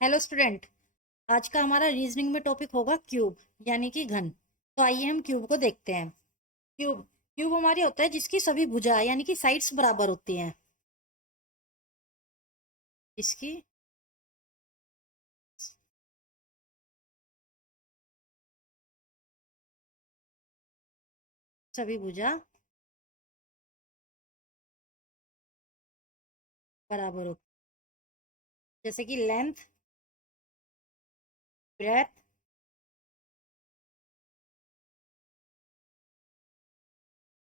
Hello student. आज का हमारा रीजनिंग में टॉपिक होगा क्यूब यानी कि घन। तो आइए हम क्यूब को देखते हैं। क्यूब क्यूब हमारी होता है जिसकी सभी भुजा यानी कि साइड्स बराबर होती हैं। इसकी सभी भुजा बराबर होती, जैसे कि लेंथ, ब्रेथ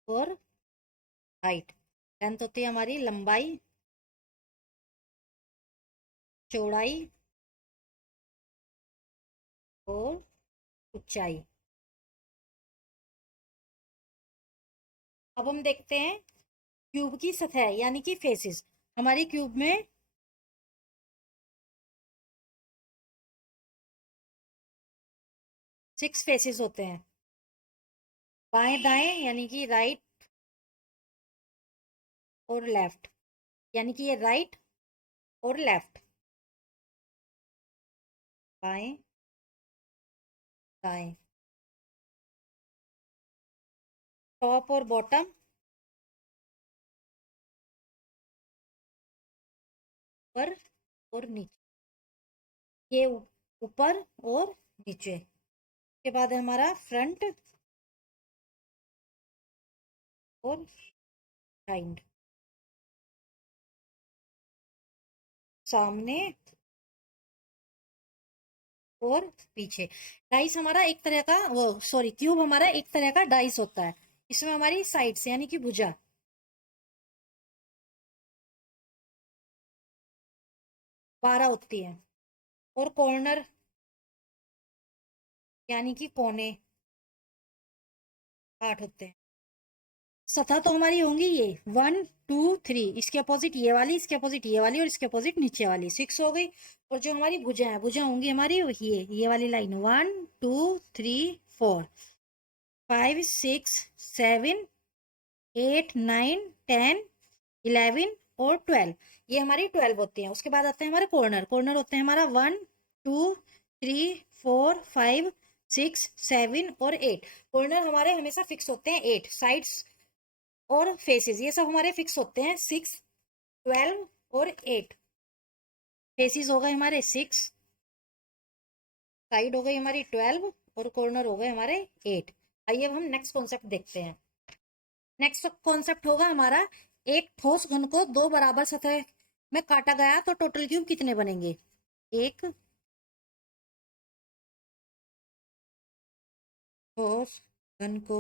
और हाइट। लेंथ होती है हमारी लंबाई, चौड़ाई और ऊंचाई। अब हम देखते हैं क्यूब की सतह यानी कि फेसेस। हमारी क्यूब में 6 फेसेस होते हैं। बाएं दाएं यानी कि राइट और लेफ्ट, यानी कि ये राइट और लेफ्ट। बाएं दाएं, टॉप और बॉटम, ऊपर और नीचे। ये ऊपर और नीचे। के बाद है हमारा फ्रंट और साइड, सामने और पीछे। डाइस हमारा एक तरह का वो सॉरी क्यूब हमारा एक तरह का डाइस होता है। इसमें हमारी साइड्स यानी कि भुजा 12 होती है और कॉर्नर यानी कि कोने 8 होते हैं। सतह तो हमारी होंगी ये 1 2 3, इसके अपोजिट ये वाली, इसके अपोजिट ये वाली और इसके अपोजिट नीचे वाली 6 हो गई। और जो हमारी भुजा है, भुजा होंगी हमारी ये वाली लाइन 1 2 3 4 5 6 7 8 9 10 11 और 12। ये हमारी 12 होती हैं। उसके बाद आते हैं हमारे कॉर्नर। कॉर्नर होते हैं हमारा 1 2 3 4 5 6 7 और 8। कॉर्नर हमारे हमेशा फिक्स होते हैं 8। साइड्स और फेसेस ये सब हमारे फिक्स होते हैं 6, 12 और 8। फेसेस हो गए हमारे 6, साइड हो गई हमारी 12 और कॉर्नर हो गए हमारे 8। आइए अब हम नेक्स्ट कॉन्सेप्ट देखते हैं। नेक्स्ट कॉन्सेप्ट होगा हमारा, एक ठोस घन को दो बराबर सतह में काटा गया तो टोटल क्यूब कितने बनेंगे। एक ठोस घन को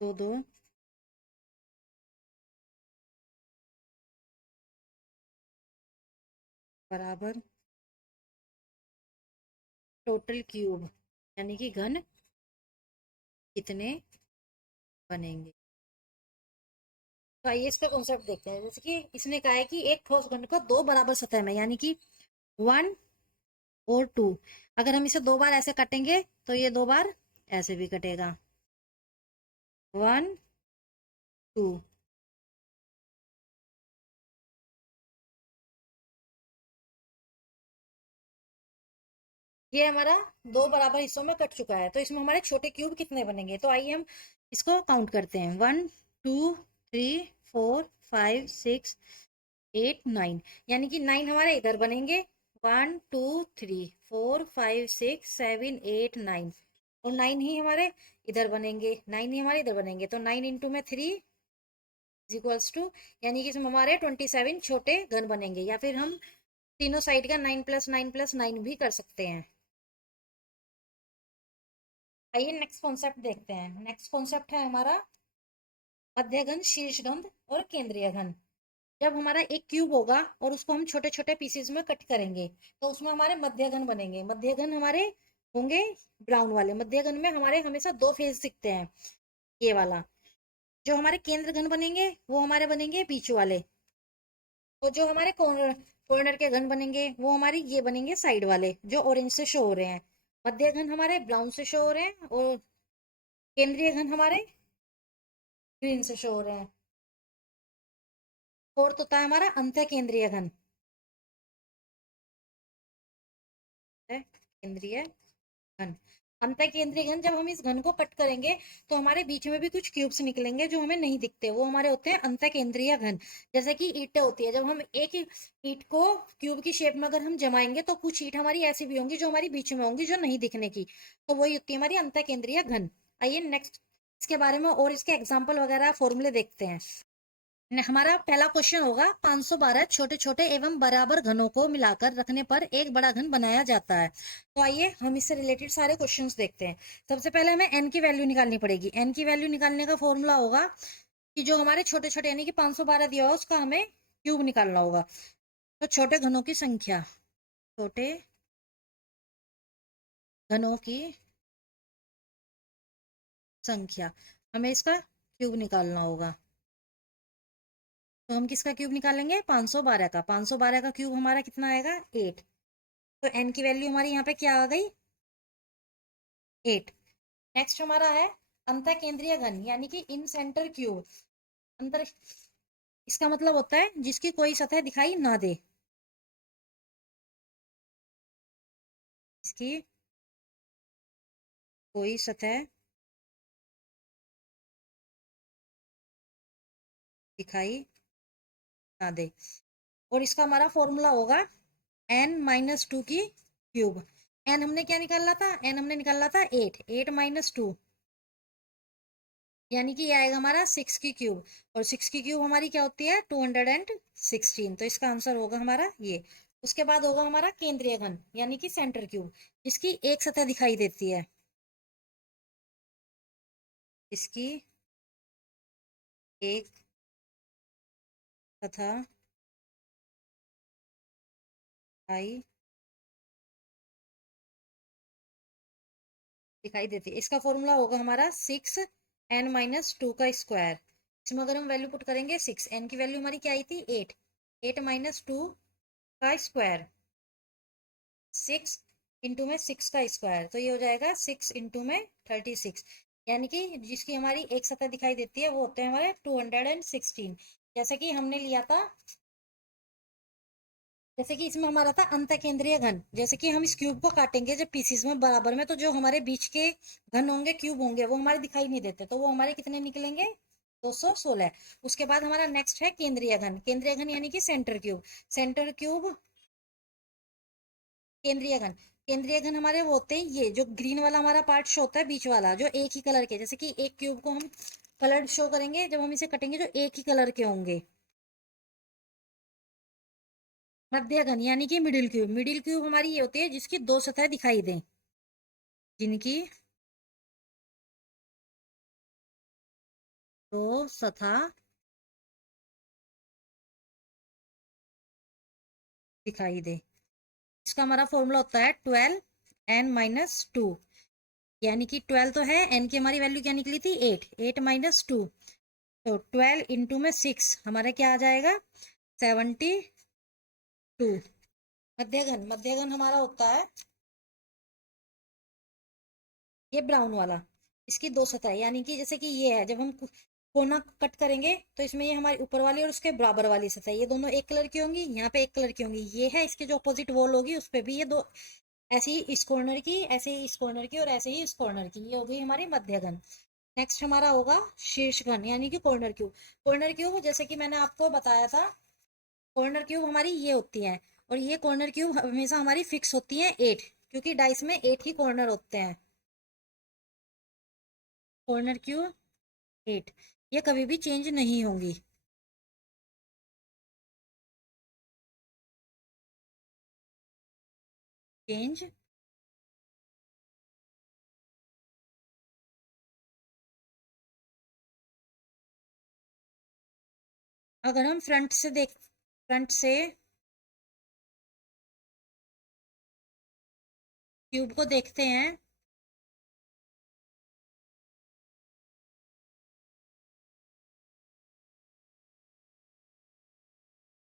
दो दो बराबर टोटल क्यूब यानी कि घन कितने बनेंगे। तो आइए इसका कॉन्सेप्ट देखते हैं। जैसे कि इसने कहा है कि एक ठोस घन को दो बराबर सतह में यानी कि 1 और 2, अगर हम इसे दो बार ऐसे काटेंगे तो ये दो बार ऐसे भी कटेगा। 1 2। ये हमारा दो बराबर हिस्सों में कट चुका है, तो इसमें हमारे छोटे क्यूब कितने बनेंगे। तो आइए हम इसको काउंट करते हैं। 1 2 3 4 5 6 8 9, यानी कि 9 हमारे इधर बनेंगे। 1 2 3 4 5 6 7 8 9, और 9 ही हमारे इधर बनेंगे। 9 ही हमारे इधर बनेंगे, तो 9 इंटू में 3 इक्वल्स टू, यानी कि इसमें हमारे 27 छोटे घन बनेंगे। या फिर हम तीनों साइड का 9 + 9 + 9 भी कर सकते हैं। आइए नेक्स्ट कॉन्सेप्ट देखते हैं। नेक्स्ट कॉन्सेप्ट है हमारा मध्य घन, शीर्ष घन और केंद्रीय घन। जब हमारा एक क्यूब होगा और उसको हम छोटे छोटे पीसेस में कट करेंगे तो उसमें हमारे मध्य घन बनेंगे। मध्य घन हमारे होंगे ब्राउन वाले। मध्य घन में हमारे हमेशा दो फेस दिखते हैं, ये वाला। जो हमारे केंद्र घन बनेंगे वो हमारे बनेंगे बीच वाले। और जो हमारे कॉर्नर कॉर्नर के घन बनेंगे वो हमारे ये बनेंगे साइड वाले, जो ऑरेंज से शो हो रहे हैं। मध्य घन हमारे ब्राउन से शो हो रहे हैं और केंद्रीय घन हमारे ग्रीन से शो हो रहे हैं। फोर्थ होता है हमारा अंत्य केंद्रीय घन। केंद्रीय घन। अंतः केंद्रीय घन, जब हम इस घन को कट करेंगे तो हमारे बीच में भी कुछ क्यूब्स निकलेंगे जो हमें नहीं दिखते, वो हमारे होते हैं अंतः केंद्रीय घन। जैसे कि ईंटें होती है, जब हम एक ईंट को क्यूब की शेप में अगर हम जमाएंगे तो कुछ ईंट हमारी ऐसी भी होंगी जो हमारी बीच में होंगी, जो नहीं दिखने की, तो वही होती है हमारी अंतः केंद्रीय घन। आइए नेक्स्ट इसके बारे में और इसके एग्जाम्पल वगैरह फॉर्मूले देखते हैं। हमारा पहला क्वेश्चन होगा, 512 छोटे छोटे एवं बराबर घनों को मिलाकर रखने पर एक बड़ा घन बनाया जाता है। तो आइए हम इससे रिलेटेड सारे क्वेश्चंस देखते हैं। सबसे पहले हमें n की वैल्यू निकालनी पड़ेगी। n की वैल्यू निकालने का फॉर्मूला होगा कि जो हमारे छोटे छोटे यानी कि 512 दिया हुआ उसका हमें क्यूब निकालना होगा। तो छोटे घनों की संख्या, छोटे घनों की संख्या, हमें इसका क्यूब निकालना होगा। तो हम किसका क्यूब निकालेंगे? 512 का। 512 का क्यूब हमारा कितना आएगा? 8। तो n की वैल्यू हमारी यहाँ पे क्या आ गई? 8। नेक्स्ट हमारा है अंतः केंद्रीय घन, यानी कि इन सेंटर क्यूब। अंतर, इसका मतलब होता है जिसकी कोई सतह दिखाई ना दे, इसकी कोई सतह दिखाई ना दे। और इसका हमारा फॉर्मूला होगा n-2 की क्यूब। n हमने क्या निकाला था? n हमने निकाला था 8। 8 - 2 यानी कि ये आएगा हमारा 6 की क्यूब। और 6 की क्यूब हमारी क्या होती है? 216। तो इसका आंसर होगा हमारा ये। उसके बाद होगा हमारा केंद्रीय घन, यानी कि सेंटर क्यूब, जिसकी एक सतह दिखाई देती है, इसकी एक सतह दिखाई देती है। इसका फॉर्मूला होगा हमारा 6n - 2 का स्क्वायर। इसमें अगर हम वैल्यू पुट करेंगे 6, n की वैल्यू हमारी क्या आई थी? 8। 8 - 2 का स्क्वायर, 6 इंटू में 6 का स्क्वायर, तो ये हो जाएगा 6 इंटू में 36। यानी कि जिसकी हमारी एक सतह दिखाई देती है वो होते हैं हमारे 216। जैसे कि हमने लिया था, जैसे कि इसमें हमारा था अंतः केंद्रीय घन। जैसे कि हम इस क्यूब को काटेंगे जब पीसीज में बराबर में, तो जो हमारे बीच के घन होंगे, क्यूब होंगे, वो हमारे दिखाई नहीं देते, तो वो हमारे कितने निकलेंगे? 216। उसके बाद हमारा नेक्स्ट है केंद्रीय घन। केंद्रीय घन यानी कि सेंटर क्यूब। सेंटर क्यूब, केंद्रीय घन। केंद्रीय घन हमारे वो होते हैं ये जो ग्रीन वाला हमारा पार्ट शो होता है, बीच वाला, जो एक ही कलर के, जैसे कि एक क्यूब को हम कलर शो करेंगे जब हम इसे कटेंगे, जो एक ही कलर के होंगे। मध्य घन यानी कि मिडिल क्यूब। मिडिल क्यूब हमारी ये होती है जिसकी दो सतह दिखाई दें, जिनकी दो सतह दिखाई दे। इसका हमारा फॉर्मूला होता है 12n - 2, यानी कि 12 तो है, n की हमारी वैल्यू क्या निकली थी? 8। 8 - 2, तो 12 इंटू में 6 हमारा क्या आ जाएगा? 72। मध्यघन, मध्यघन हमारा होता है ये ब्राउन वाला, इसकी दो सतह, यानी कि जैसे कि ये है, जब हम कोना कट करेंगे तो इसमें ये हमारी ऊपर वाली और उसके बराबर वाली सतह, ये दोनों एक कलर की होंगी, यहाँ पे एक कलर की होंगी। ये है इसके जो अपोजिट वॉल होगी उस पे भी ये दो, ऐसे ही इस कॉर्नर की, ऐसे ही इस कॉर्नर की, और ऐसे ही इस कॉर्नर की, ये हो गई हमारी मध्य घन। नेक्स्ट हमारा होगा शीर्ष घन, यानी कि कॉर्नर क्यूब। कॉर्नर क्यूब जैसे कि मैंने आपको बताया था, कॉर्नर क्यूब हमारी ये होती है, और ये कॉर्नर क्यूब हमेशा हमारी फिक्स होती है 8, क्योंकि डाइस में 8 ही कॉर्नर होते हैं। कॉर्नर क्यूब 8, ये कभी भी चेंज नहीं होंगी। चेंज अगर हम फ्रंट से क्यूब को देखते हैं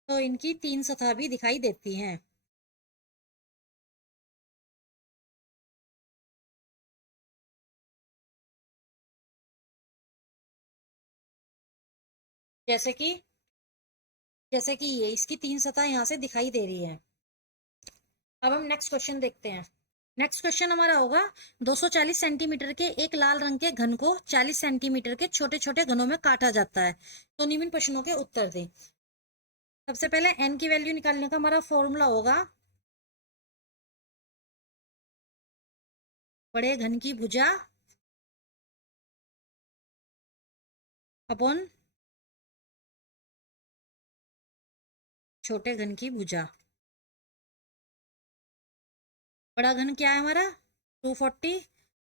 तो इनकी तीन सतह भी दिखाई देती हैं। जैसे कि ये इसकी तीन सतह यहाँ से दिखाई दे रही है। अब हम नेक्स्ट क्वेश्चन देखते हैं। नेक्स्ट क्वेश्चन हमारा होगा 240 सेंटीमीटर के एक लाल रंग के घन को 40 सेंटीमीटर के छोटे छोटे घनों में काटा जाता है, तो निम्न प्रश्नों के उत्तर दें। सबसे पहले n की वैल्यू निकालने का हमारा फॉर्मूला होगा बड़े घन की भुजा अपॉन छोटे घन की भुजा। बड़ा घन क्या है हमारा 240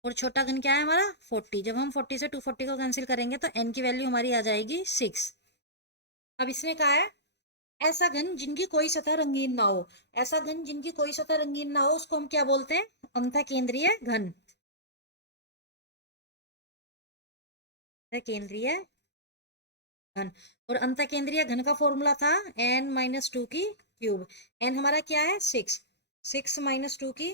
और छोटा घन क्या है हमारा 40। जब हम 40 से 240 को कैंसिल करेंगे तो n की वैल्यू हमारी आ जाएगी 6। अब इसने कहा है ऐसा घन जिनकी कोई सतह रंगीन ना हो। ऐसा घन जिनकी कोई सतह रंगीन ना हो उसको हम क्या बोलते हैं, अंतः केंद्रीय घन। केंद्रीय घन। और अंतः केंद्रीय घन का फॉर्मूला था n-2 की क्यूब। n हमारा क्या है 6, 6 - 2 की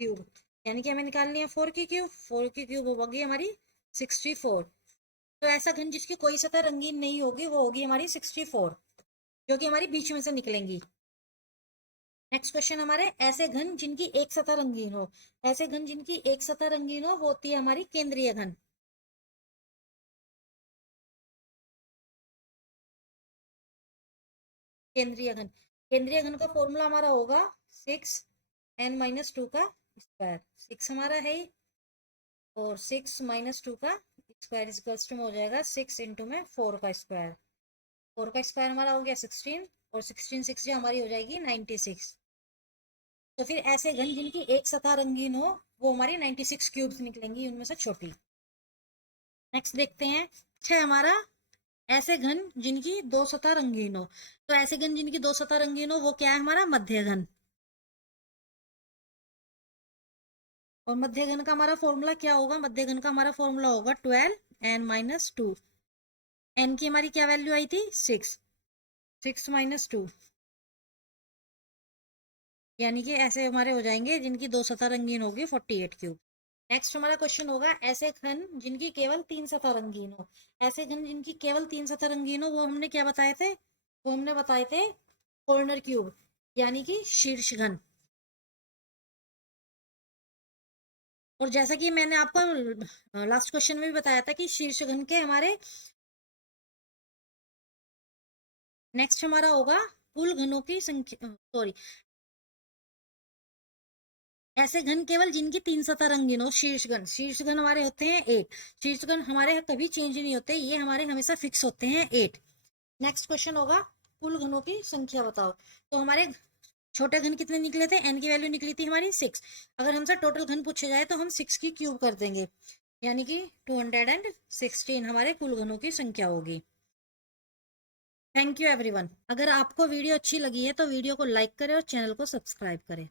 क्यूब, यानी कि हमें निकालनी है 4 की क्यूब। 4 की क्यूब होगी हमारी 64। तो ऐसा घन जिसकी कोई सतह रंगीन नहीं होगी वो होगी हमारी 64, जो कि हमारी बीच में से निकलेंगी। नेक्स्ट क्वेश्चन हमारे ऐसे घन जिनकी एक सतह रंगीन हो। ऐसे घन जिनकी एक सतह रंगीन हो वो होती है हमारी केंद्रीय घन। केंद्रीय घन। केंद्रीय घन का फॉर्मूला हमारा होगा 6n-2 का स्क्वायर। 6 हमारा है और 6 - 2 का स्क्वायर इक्वल्स टू में हो जाएगा 6 इंटू में 4 का स्क्वायर। 4 का स्क्वायर हमारा हो गया 16 और 16 6 हमारी हो जाएगी 96। तो फिर ऐसे घन जिनकी एक सतह रंगीन हो वो हमारी 96 क्यूब्स निकलेंगी, उनमें से छोटी। नेक्स्ट देखते हैं 6 हमारा ऐसे घन जिनकी दो सतह रंगीन हो। तो ऐसे घन जिनकी दो सतह रंगीन हो वो क्या है हमारा मध्य घन। और मध्य घन का हमारा फॉर्मूला क्या होगा, मध्य घन का हमारा फॉर्मूला होगा 12n-2। n की हमारी क्या वैल्यू आई थी 6, 6 - 2, यानी कि ऐसे हमारे हो जाएंगे जिनकी दो सतह रंगीन होगी 48 क्यूब। नेक्स्ट हमारा क्वेश्चन होगा ऐसे घन जिनकी केवल 3 सतह रंगीन हो। ऐसे घन जिनकी केवल 3 सतह रंगीन हो वो हमने क्या बताए थे, वो हमने बताए थे कॉर्नर क्यूब, यानी कि शीर्ष घन। और जैसा कि मैंने आपको लास्ट क्वेश्चन में भी बताया था कि शीर्ष घन के हमारे नेक्स्ट हमारा होगा कुल घनों की संख्या, सॉरी, ऐसे घन केवल जिनकी 3 सतह रंगीन हो शीर्ष घन। शीर्ष घन हमारे होते हैं 8। शीर्ष घन हमारे कभी चेंज नहीं होते, ये हमारे हमेशा फिक्स होते हैं 8। नेक्स्ट क्वेश्चन होगा कुल घनों की संख्या बताओ। तो हमारे छोटे घन कितने निकले थे, n की वैल्यू निकली थी हमारी 6। अगर हमसे टोटल घन पूछे जाए तो हम 6 की क्यूब कर देंगे, यानी कि 216 हमारे कुल घनों की संख्या होगी। Thank you everyone. अगर आपको वीडियो अच्छी लगी है तो वीडियो को लाइक करें और चैनल को सब्सक्राइब करें।